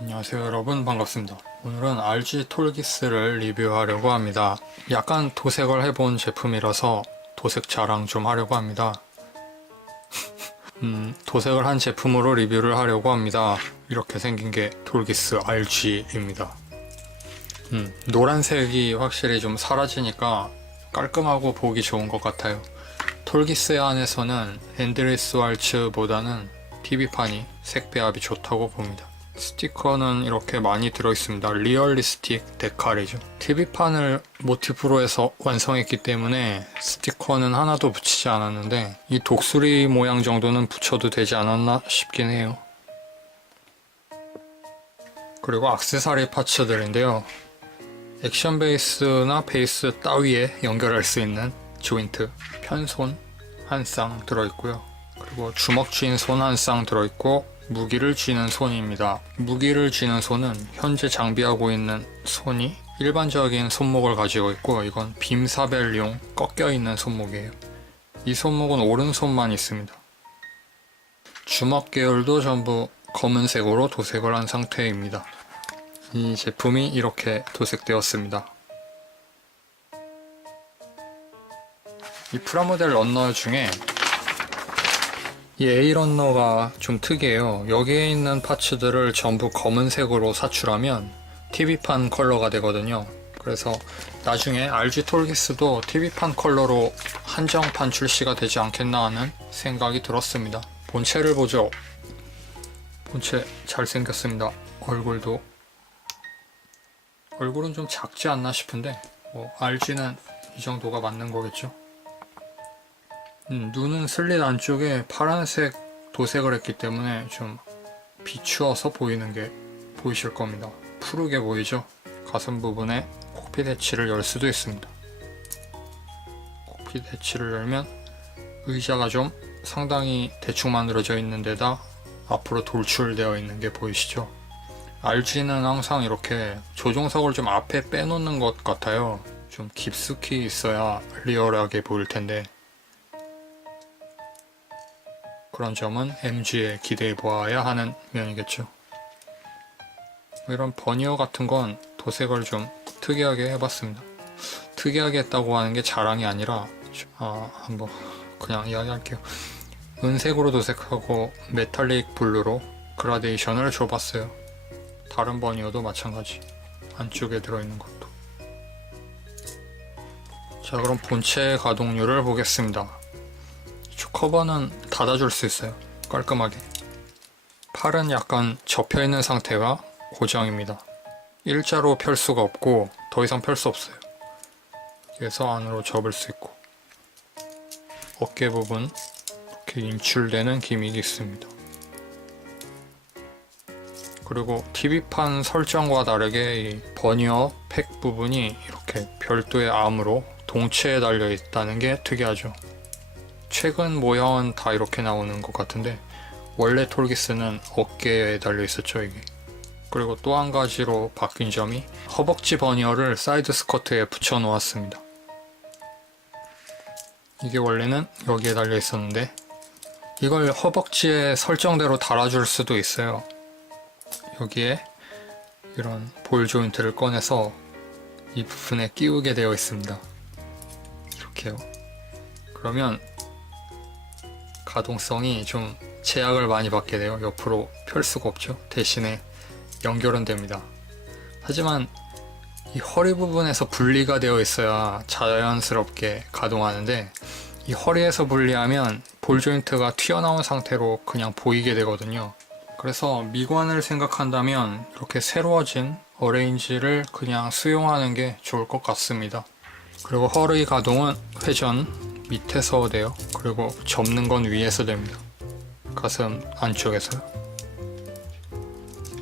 안녕하세요 여러분. 반갑습니다. 오늘은 RG 톨기스를 리뷰하려고 합니다. 약간 도색을 해본 제품이라서 도색 자랑 좀 하려고 합니다. 음, 도색을 한 제품으로 리뷰를 하려고 합니다. 이렇게 생긴 게 톨기스 RG입니다. 음, 노란색이 확실히 좀 사라지니까 깔끔하고 보기 좋은 것 같아요. 톨기스 안에서는 앤드레스 왈츠보다는 TV판이 색 배합이 좋다고 봅니다. 스티커는 이렇게 많이 들어있습니다. 리얼리스틱 데칼이죠. TV판을 모티프로 해서 완성했기 때문에 스티커는 하나도 붙이지 않았는데 이 독수리 모양 정도는 붙여도 되지 않았나 싶긴 해요. 그리고 악세사리 파츠들인데요. 액션 베이스나 베이스 따위에 연결할 수 있는 조인트, 편손 한 쌍 들어있고요. 그리고 주먹 쥐인 손한 쌍 들어있고 무기를 쥐는 손입니다. 무기를 쥐는 손은 현재 장비하고 있는 손이 일반적인 손목을 가지고 있고 이건 빔사벨용 꺾여 있는 손목이에요. 이 손목은 오른손만 있습니다. 주먹 계열도 전부 검은색으로 도색을 한 상태입니다. 이 제품이 이렇게 도색되었습니다. 이 프라모델 런너 중에 이 A 런너가 좀 특이해요. 여기에 있는 파츠들을 전부 검은색으로 사출하면 TV판 컬러가 되거든요. 그래서 나중에 RG 톨기스도 TV판 컬러로 한정판 출시가 되지 않겠나 하는 생각이 들었습니다. 본체를 보죠. 본체 잘생겼습니다. 얼굴도 얼굴은 좀 작지 않나 싶은데 뭐 RG는 이 정도가 맞는 거겠죠. 음, 눈은 슬릿 안쪽에 파란색 도색을 했기 때문에 좀 비추어서 보이는 게 보이실 겁니다. 푸르게 보이죠? 가슴 부분에 콕핏 해치를 열 수도 있습니다. 콕핏 해치를 열면 의자가 좀 상당히 대충 만들어져 있는 데다 앞으로 돌출되어 있는 게 보이시죠? RG는 항상 이렇게 조종석을 좀 앞에 빼놓는 것 같아요. 좀 깊숙이 있어야 리얼하게 보일 텐데 그런 점은 MG에 기대해 보아야 하는 면이겠죠. 이런 버니어 같은 건 도색을 좀 특이하게 해봤습니다. 특이하게 했다고 하는 게 자랑이 아니라 아, 한번 그냥 이야기할게요. 은색으로 도색하고 메탈릭 블루로 그라데이션을 줘봤어요. 다른 버니어도 마찬가지. 안쪽에 들어있는 것도. 자 그럼 본체 가동률을 보겠습니다. 커버는 닫아줄 수 있어요. 깔끔하게. 팔은 약간 접혀있는 상태가 고정입니다. 일자로 펼 수가 없고 더 이상 펼 수 없어요. 그래서 안으로 접을 수 있고 어깨 부분 이렇게 인출되는 기믹이 있습니다. 그리고 TV판 설정과 다르게 이 버니어 팩 부분이 이렇게 별도의 암으로 동체에 달려 있다는 게 특이하죠. 최근 모형은 다 이렇게 나오는 것 같은데 원래 톨기스는 어깨에 달려 있었죠 이게. 그리고 또 한 가지로 바뀐 점이 허벅지 버니어를 사이드 스커트에 붙여 놓았습니다. 이게 원래는 여기에 달려 있었는데 이걸 허벅지에 설정대로 달아줄 수도 있어요. 여기에 이런 볼 조인트를 꺼내서 이 부분에 끼우게 되어 있습니다. 이렇게요. 그러면 가동성이 좀 제약을 많이 받게 돼요. 옆으로 펼 수가 없죠. 대신에 연결은 됩니다. 하지만 이 허리 부분에서 분리가 되어 있어야 자연스럽게 가동하는데 이 허리에서 분리하면 볼 조인트가 튀어나온 상태로 그냥 보이게 되거든요. 그래서 미관을 생각한다면 이렇게 새로워진 어레인지를 그냥 수용하는 게 좋을 것 같습니다. 그리고 허리 가동은 회전, 밑에서 돼요. 그리고 접는 건 위에서 됩니다. 가슴 안쪽에서요.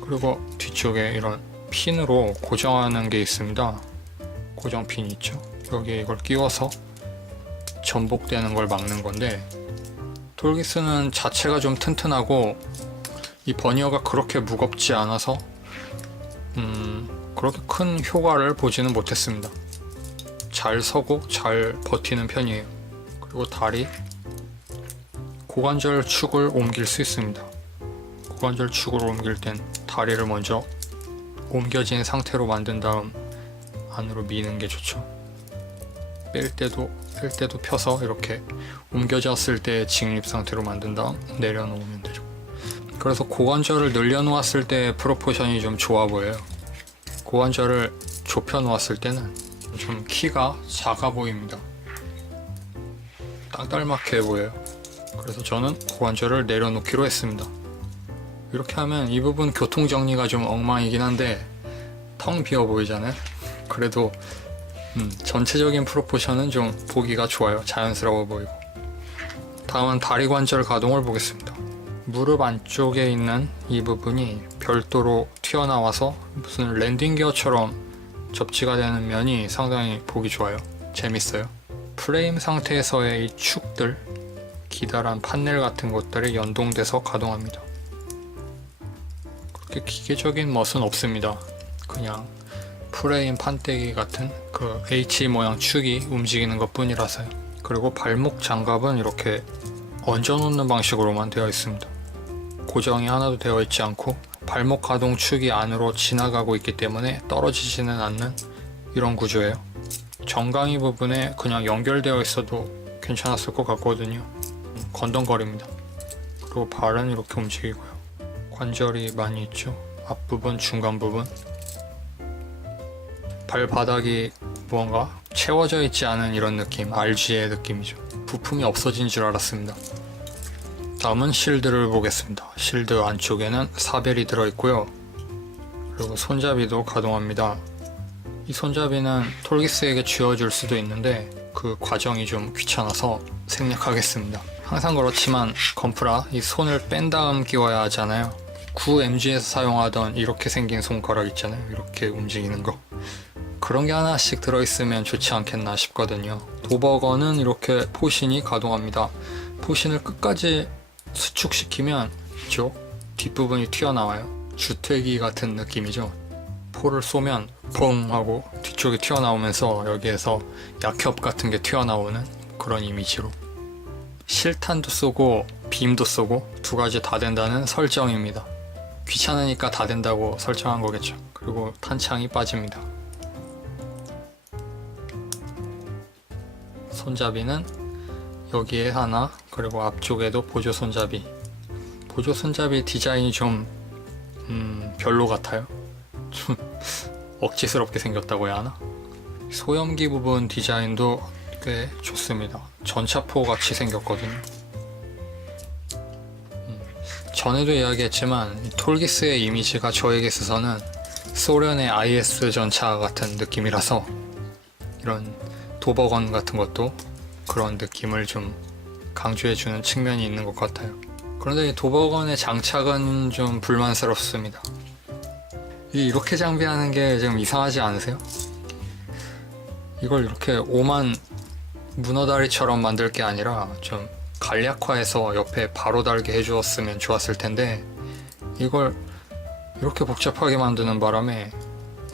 그리고 뒤쪽에 이런 핀으로 고정하는 게 있습니다. 고정핀이 있죠. 여기에 이걸 끼워서 전복되는 걸 막는 건데 톨기스는 자체가 좀 튼튼하고 이 버니어가 그렇게 무겁지 않아서 음, 그렇게 큰 효과를 보지는 못했습니다. 잘 서고 잘 버티는 편이에요. 그리고 다리 고관절 축을 옮길 수 있습니다. 고관절 축으로 옮길 땐 다리를 먼저 옮겨진 상태로 만든 다음 안으로 미는 게 좋죠. 뺄 때도 뺄 때도 펴서 이렇게 옮겨졌을 때 직립 상태로 만든 다음 내려놓으면 되죠. 그래서 고관절을 늘려놓았을 때 프로포션이 좀 좋아 보여요. 고관절을 좁혀 놓았을 때는 좀 키가 작아 보입니다. 땅딸막해 보여요. 그래서 저는 고관절을 내려놓기로 했습니다. 이렇게 하면 이 부분 교통 정리가 좀 엉망이긴 한데 텅 비어 보이잖아요. 그래도 음, 전체적인 프로포션은 좀 보기가 좋아요. 자연스러워 보이고. 다음은 다리 관절 가동을 보겠습니다. 무릎 안쪽에 있는 이 부분이 별도로 튀어나와서 무슨 랜딩 기어처럼 접지가 되는 면이 상당히 보기 좋아요. 재밌어요. 프레임 상태에서의 이 축들, 기다란 판넬 같은 것들이 연동돼서 가동합니다. 그렇게 기계적인 멋은 없습니다. 그냥 프레임 판때기 같은 그 H 모양 축이 움직이는 것 뿐이라서요. 그리고 발목 장갑은 이렇게 얹어 놓는 방식으로만 되어 있습니다. 고정이 하나도 되어 있지 않고 발목 가동 축이 안으로 지나가고 있기 때문에 떨어지지는 않는 이런 구조예요. 정강이 부분에 그냥 연결되어 있어도 괜찮았을 것 같거든요. 음, 건덩거립니다. 그리고 발은 이렇게 움직이고요. 관절이 많이 있죠. 앞부분, 중간 부분. 발바닥이 무언가 채워져 있지 않은 이런 느낌, RG의 느낌이죠. 부품이 없어진 줄 알았습니다. 다음은 실드를 보겠습니다. 실드 안쪽에는 사벨이 들어있고요. 그리고 손잡이도 가동합니다. 이 손잡이는 톨기스에게 쥐어줄 수도 있는데 그 과정이 좀 귀찮아서 생략하겠습니다. 항상 그렇지만 건프라 이 손을 뺀 다음 끼워야 하잖아요. 9MG에서 사용하던 이렇게 생긴 손가락 있잖아요. 이렇게 움직이는 거. 그런 게 하나씩 들어있으면 좋지 않겠나 싶거든요. 도버건은 이렇게 포신이 가동합니다. 포신을 끝까지 수축시키면 이쪽 뒷부분이 튀어나와요. 주택이 같은 느낌이죠. 포를 쏘면 펑 하고 뒤쪽이 튀어나오면서 여기에서 약협 같은 게 튀어나오는 그런 이미지로 실탄도 쏘고 빔도 쏘고 두 가지 다 된다는 설정입니다. 귀찮으니까 다 된다고 설정한 거겠죠. 그리고 탄창이 빠집니다. 손잡이는 여기에 하나 그리고 앞쪽에도 보조 손잡이 보조 손잡이 디자인이 좀 음, 별로 같아요 좀 억지스럽게 생겼다고 해야 하나 소염기 부분 디자인도 꽤 좋습니다 전차포 같이 생겼거든요 음, 전에도 이야기했지만 이 톨기스의 이미지가 저에게 있어서는 소련의 IS 전차 같은 느낌이라서 이런 도버건 같은 것도 그런 느낌을 좀 강조해주는 측면이 있는 것 같아요. 그런데 이 도버건의 장착은 좀 불만스럽습니다. 이- 이렇게 장비하는 게좀 이상하지 않으세요? 이걸 이렇게 오만 문어다리처럼 만들 게 아니라 좀 간략화해서 옆에 바로 달게 해주었으면 좋았을 텐데 이걸 이렇게 복잡하게 만드는 바람에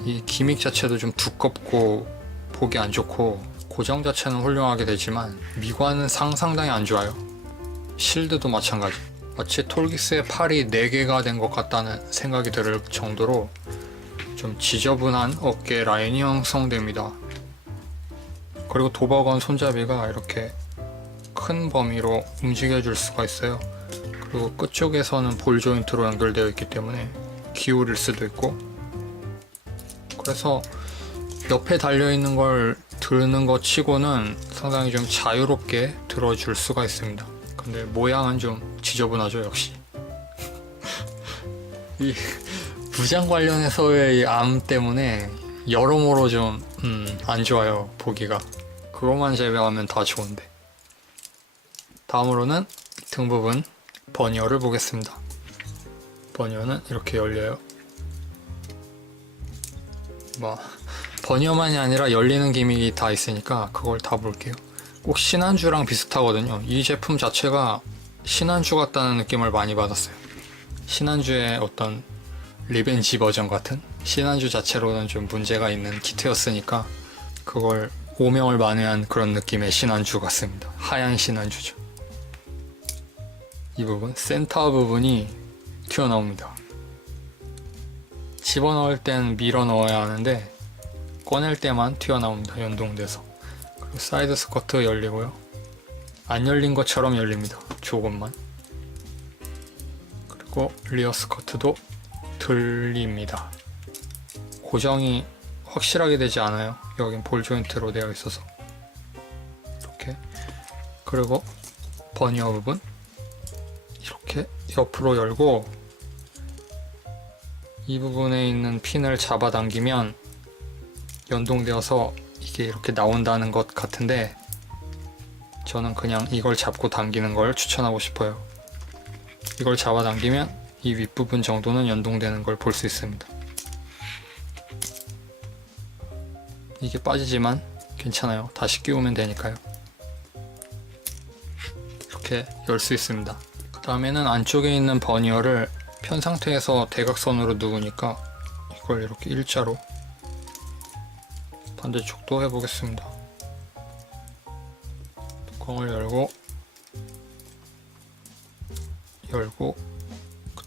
이 기믹 자체도 좀 두껍고 보기 안 좋고 고정 자체는 훌륭하게 되지만 미관은 상, 상당히 안 좋아요. 실드도 마찬가지. 마치 톨기스의 팔이 4개가 된 것 같다는 생각이 들 정도로 좀 지저분한 어깨 라인이 형성됩니다. 그리고 도박원 손잡이가 이렇게 큰 범위로 움직여 줄 수가 있어요. 그리고 끝쪽에서는 볼 조인트로 연결되어 있기 때문에 기울일 수도 있고 그래서 옆에 달려있는 걸 드는 것 치고는 상당히 좀 자유롭게 들어줄 수가 있습니다. 근데 모양은 좀 지저분하죠, 역시. 이 부장 관련해서의 이암 때문에 여러모로 좀, 음, 안 좋아요, 보기가. 그것만 제외하면 다 좋은데. 다음으로는 등 부분 버니어를 보겠습니다. 버니어는 이렇게 열려요. 뭐, 버니어만이 아니라 열리는 기믹이 다 있으니까 그걸 다 볼게요. 꼭 신한주랑 비슷하거든요. 이 제품 자체가 신한주 같다는 느낌을 많이 받았어요. 신한주의 어떤 리벤지 버전 같은 신한주 자체로는 좀 문제가 있는 키트였으니까 그걸 오명을 만회한 그런 느낌의 신한주 같습니다. 하얀 신한주죠. 이 부분 센터 부분이 튀어나옵니다. 집어넣을 땐 밀어 넣어야 하는데 꺼낼 때만 튀어나옵니다. 연동돼서. 그리고 사이드 스커트 열리고요. 안 열린 것처럼 열립니다. 조금만. 그리고 리어 스커트도 들립니다. 고정이 확실하게 되지 않아요. 여긴 볼 조인트로 되어 있어서. 이렇게. 그리고 버니어 부분 이렇게 옆으로 열고 이 부분에 있는 핀을 잡아당기면 연동되어서 이게 이렇게 나온다는 것 같은데 저는 그냥 이걸 잡고 당기는 걸 추천하고 싶어요. 이걸 잡아당기면 이 윗부분 정도는 연동되는 걸 볼 수 있습니다. 이게 빠지지만 괜찮아요. 다시 끼우면 되니까요. 이렇게 열 수 있습니다. 그 다음에는 안쪽에 있는 버니어를 편 상태에서 대각선으로 누우니까 이걸 이렇게 일자로 반대쪽도 해보겠습니다. 뚜껑을 열고 열고 그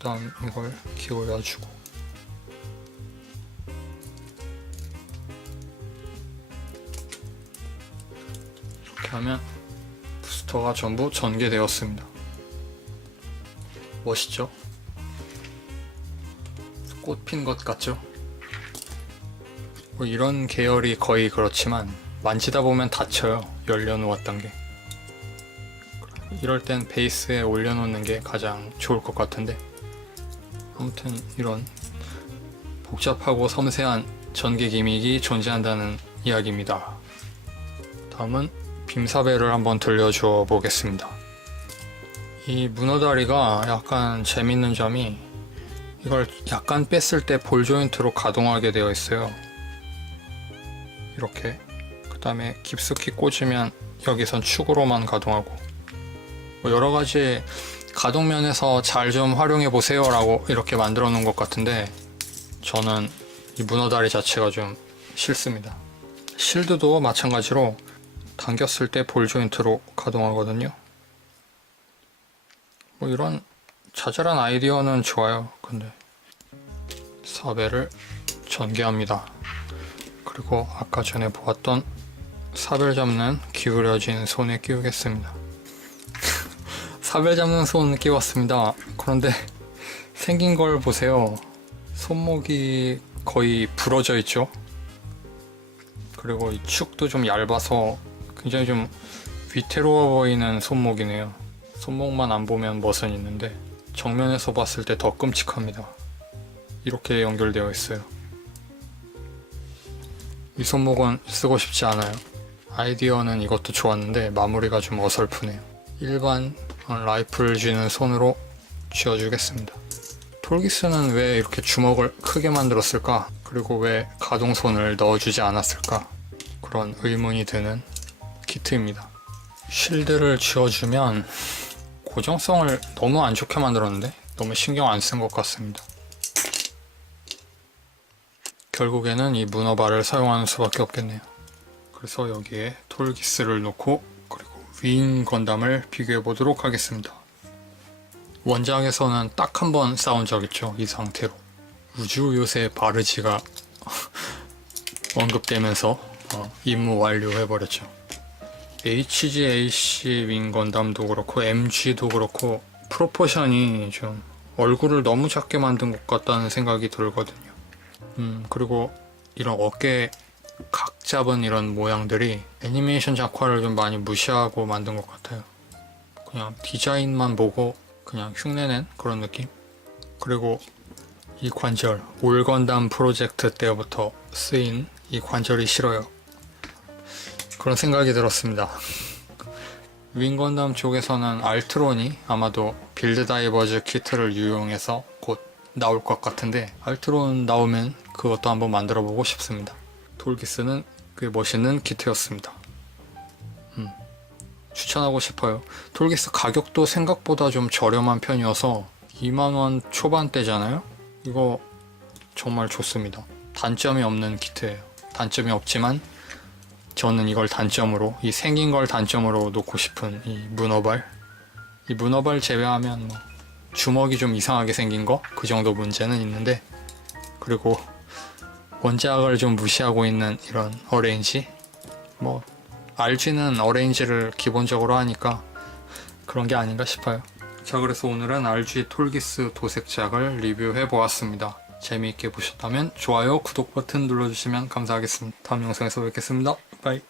다음 이걸 기울여주고 이렇게 하면 부스터가 전부 전개되었습니다. 멋있죠? 꽃 핀 것 같죠? 뭐 이런 계열이 거의 그렇지만 만지다 보면 다쳐요. 열려놓았던 게. 이럴 땐 베이스에 올려놓는 게 가장 좋을 것 같은데 아무튼 이런 복잡하고 섬세한 전개 기믹이 존재한다는 이야기입니다. 다음은 빔사벨을 한번 들려주어 보겠습니다. 이 문어다리가 약간 재밌는 점이 이걸 약간 뺐을 때 볼 조인트로 가동하게 되어 있어요. 이렇게. 그 다음에 깊숙이 꽂으면 여기선 축으로만 가동하고. 뭐 여러 가지 가동면에서 잘 좀 활용해 보세요 라고 이렇게 만들어 놓은 것 같은데 저는 이 문어다리 자체가 좀 싫습니다. 실드도 마찬가지로 당겼을 때 볼 조인트로 가동하거든요. 뭐 이런 자잘한 아이디어는 좋아요. 근데 사벨을 전개합니다. 그리고 아까 전에 보았던 사벨 잡는 기울여진 손에 끼우겠습니다. 사벨 잡는 손 끼웠습니다. 그런데 생긴 걸 보세요. 손목이 거의 부러져 있죠. 그리고 이 축도 좀 얇아서 굉장히 좀 위태로워 보이는 손목이네요. 손목만 안 보면 멋은 있는데 정면에서 봤을 때 더 끔찍합니다. 이렇게 연결되어 있어요. 이 손목은 쓰고 싶지 않아요. 아이디어는 이것도 좋았는데 마무리가 좀 어설프네요. 일반 라이플 쥐는 손으로 쥐어주겠습니다. 톨기스는 왜 이렇게 주먹을 크게 만들었을까? 그리고 왜 가동손을 넣어주지 않았을까? 그런 의문이 드는 키트입니다. 쉴드를 쥐어주면 고정성을 너무 안 좋게 만들었는데 너무 신경 안 쓴 것 같습니다. 결국에는 이 문어발을 사용하는 수밖에 없겠네요. 그래서 여기에 톨기스를 놓고 윙 건담을 비교해 보도록 하겠습니다. 원작에서는 딱 한 번 싸운 적 있죠. 이 상태로. 우주 요새 바르지가 언급되면서 어, 임무 완료해버렸죠. HGAC 윙건담도 그렇고 MG도 그렇고 프로포션이 좀 얼굴을 너무 작게 만든 것 같다는 생각이 들거든요. 음 그리고 이런 어깨 각 잡은 이런 모양들이 애니메이션 작화를 좀 많이 무시하고 만든 것 같아요. 그냥 디자인만 보고 그냥 흉내낸 그런 느낌. 그리고 이 관절 올건담 프로젝트 때부터 쓰인 이 관절이 싫어요. 그런 생각이 들었습니다. 윙건담 쪽에서는 알트론이 아마도 빌드 다이버즈 키트를 유용해서 곧 나올 것 같은데 알트론 나오면 그것도 한번 만들어 보고 싶습니다. 돌기스는 꽤 멋있는 키트였습니다. 음, 추천하고 싶어요. 돌기스 가격도 생각보다 좀 저렴한 편이어서 2만원 초반대잖아요? 이거 정말 좋습니다. 단점이 없는 키트예요. 단점이 없지만 저는 이걸 단점으로 이 생긴 걸 단점으로 놓고 싶은 이 문어발 이 문어발 제외하면 뭐 주먹이 좀 이상하게 생긴 거 그 정도 문제는 있는데 그리고 원작을 좀 무시하고 있는 이런 어레인지 뭐 RG는 어레인지를 기본적으로 하니까 그런 게 아닌가 싶어요. 자 그래서 오늘은 RG 톨기스 도색작을 리뷰해 보았습니다. 재미있게 보셨다면 좋아요, 구독 버튼 눌러주시면 감사하겠습니다. 다음 영상에서 뵙겠습니다. 바이.